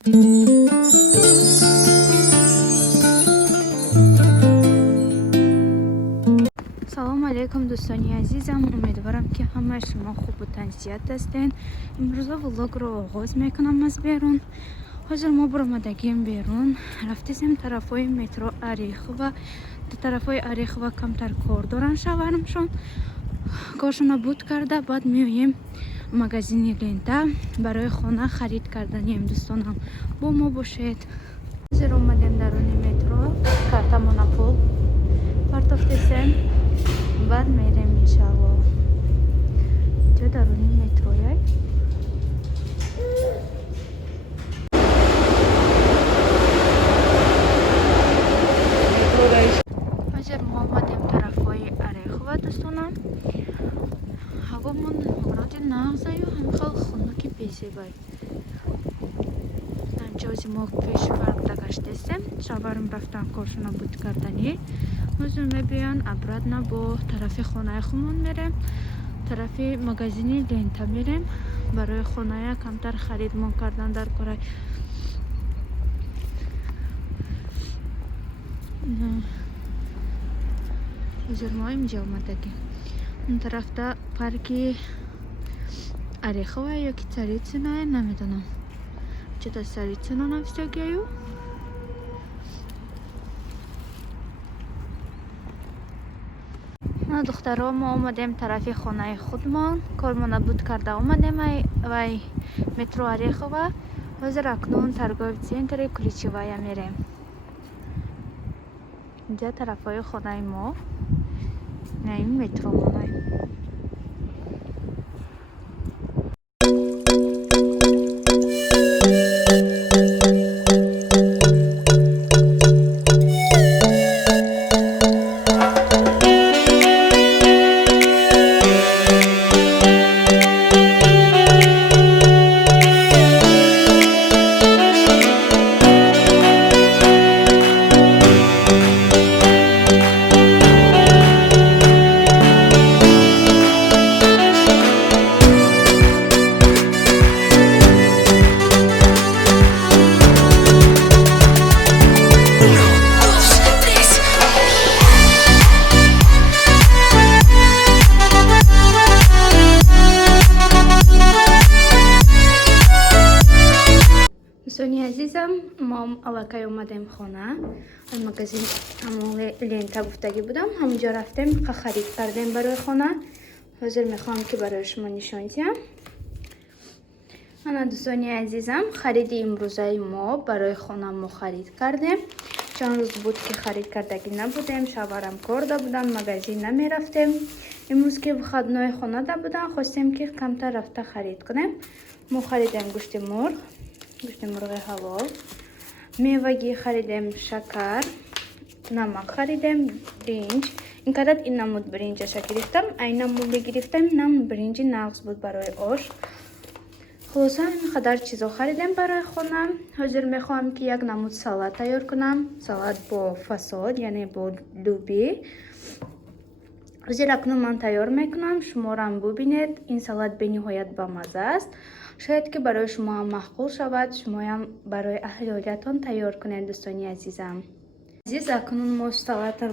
салому алейкум дӯстони азизам, умедворам ки ҳамаи шумо хубу танзият ҳастед. имрӯза влогро оғоз мекунам аз берун. ҳозир мо буромадагим берун, рафтисем тарафҳои метро Орехово. тарафҳои Орехово камтар кор доранд, шавармшон коршона буд карда, баъд меоем магазини лента барои хона харид карданием. дӯстонам, бо мо бошед. ҳозир омадем даруни метро, картамона пул партофтесем, баъд мерем иншалло. ҷо даруни метрояй. ҳозир мо омадем тарафҳои Орехово дӯстонам. ҳавомон вроде нағзаю ҳамихал хунуки безебай. ҷози мо пеш фарқда гаштесем, шаварм рафтан коршона буд кардани. ҳозир мебиён обратно бо тарафи хонаи хумон мерем, тарафи магазини лента мерем барои хоная камтар харидмон кардан дар корай. ҳозир мо инҷа омадагем. он тарафта парки Орехово ё ки Царицыное, намедонам. Чета Царицыно навстягаю. духтаро, мо омадем тарафи хонаи худмон, кормона буд карда омадем вай метро Орехово. ҳозир акнун торгови центри Ключевая мерем. инҷа тарафҳои хонаи мо, наим метро монаем. дӯстони азизам, мо аллакай омадем хона. магазин ҳамон лента гуфтагӣ будам, ҳамонҷо рафтем, харид кардем барои хона. ҳозир мехоҳам ки барои шумо нишон диҳам. ана дӯстони азизам, хариди имрӯзаи мо барои хона мо харид кардем. чанд рӯз буд ки харид кардагӣ набудем, шаварам корда будам, магазин намерафтем. имрӯз ки выходной хонада будам, хостем ки камтар рафта харид кунем. мо харидем гӯшти мурғ, гӯшти мурғи ҳалол, мевагӣ харидем, шакар, намак харидем, бринҷ. инқадр ин намуд бринҷаша гирифтам, ай намуди гирифтам, нам бринҷи нағз буд барои ош. хулоса инқадр чизо харидем барои хона. ҳозир мехоҳам ки як намуд салат тайёр кунам, салат бо фасол, яъне бо луби. ҳозир акнун ман тайёр мекунам, шуморам бубинед. ин салат бениҳоят бамаза аст. шояд ки барои шумо ҳам маъқул шавад, шумоям барои аҳли оилатон тайёр кунед дӯстони азизам. азиз, акнун мо салата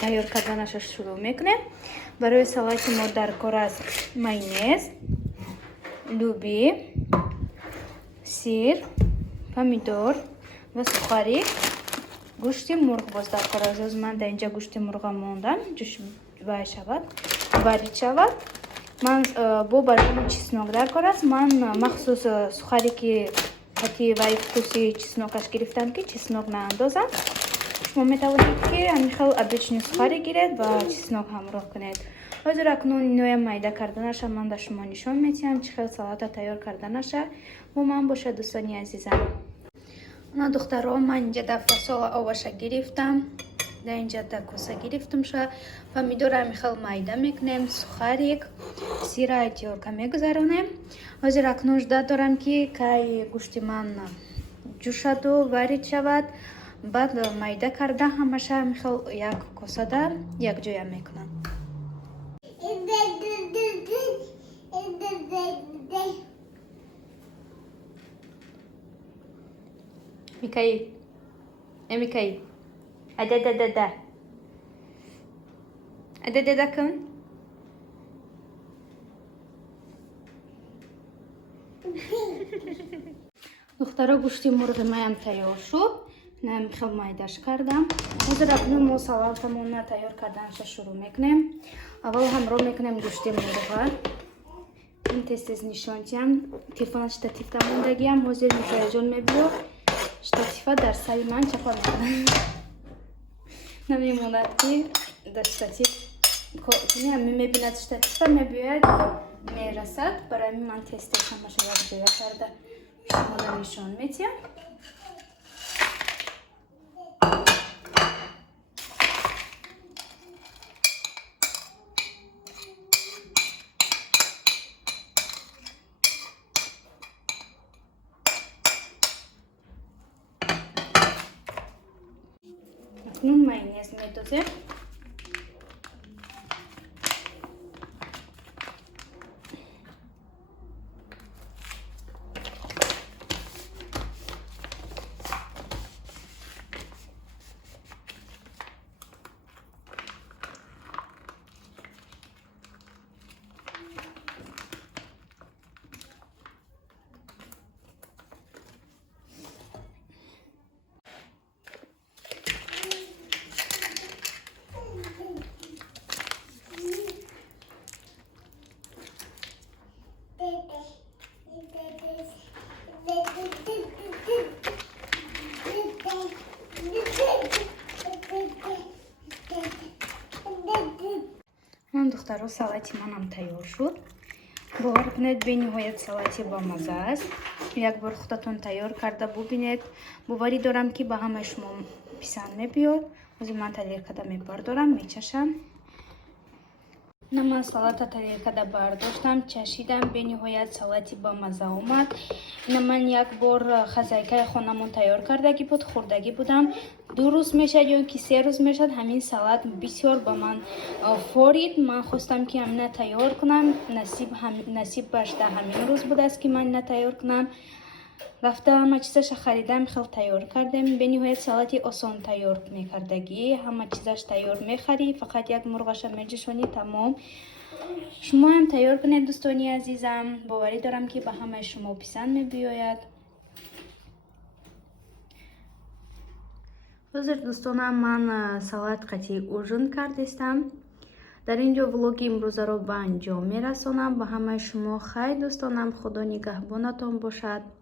тайёр карданаша шурӯъ мекунем. барои салати мо дар кор аст майонез, луби, сир, помидор ва сухарик, гӯшти мурғ боз дар кор аст. ман дар инҷа гӯшти мурға мондам, ҷӯш вай шавад, варид шавад. ман бо барои чеснок дар кор аст. ман махсус сухарики ҳати вай вкуси чеснокаш гирифтам ки чеснок наандозам. шумо метавонед ки ҳамихел обични сухарик гиред ва чеснок ҳамроҳ кунед. ҳозир акнун иноям майда карданаша ман ба шумо нишон медиҳам чӣ хел салата тайёр карданаша. бо ман бошад дӯстони азизам. ана духтаро, ман инҷа дар фасола оваша гирифтам. дар инҷа дар коса гирифтамша. помидор ҳамихел майда мекунем, сухарик, сира тиёрка мегузаронем. ҳозир акнун жда дорам ки кай гӯшти ман ҷӯшаду варид шавад. баъд майда карда ҳамаша ҳамихел як косада якҷоя мекунам. Микаил. Микаил. Да. Да кун. دخترا گوشت مرغ مایم تیار شد. نم خیلی مایدش کردم. حاضر اکنون ما سالاتمون تیار کردنش شروع میکنیم. اول همراه میکنیم گوشت مرغ. این تست نشانتیم. تلفن شتاتیف تموندگیم. حاضر میکردم میبیو. شتاتیفا در سعی من چپا میکنم. نمیموند که در شتاتیف کنی هم میبیند شتاتیفا میبیوید میرسد. برای من تستش هم باشه یک کرده. شما نشان میتیم. اکنون مایونز میدوزیم. دخترها سالتی منم تیار شد. باور کنید به نهایت سالتی با مزه است. یک بار خودتون تیار کرده ببینید. باوری دارم که به همه شما پسند میبیاد. از من تیار کرده میبردارم میچشم. من سالات تیار کرده برداشتم چشیدم. به نهایت سالتی با مزه اومد. من یک بار خزایکای خونمون تیار کردگی بود، خوردگی بودم. 2 روز میشد یا که 3 روز میشد. همین سالت بسیار با من فورید. من خواستم که همین تیار کنم. نصیب باشده همین روز بود است که من تیار کنم. رفته همه چیزش خریدم، خیلی تیار کردم. به نهایت سالتی آسان تیار میکردگی. همه چیزش تیار میخری، فقط یک مرغش میجوشونی تمام. شما هم تیار کنید دوستانی عزیزم. باوری دارم که به همه شما پسند میبیاید. حاضر دوستانم من سالات قطعی اوژن کردستم. در اینجا ولوگ امروز رو به انجام میرسانم. به همه شما خیر دوستانم. خدا نگهبانتان باشد.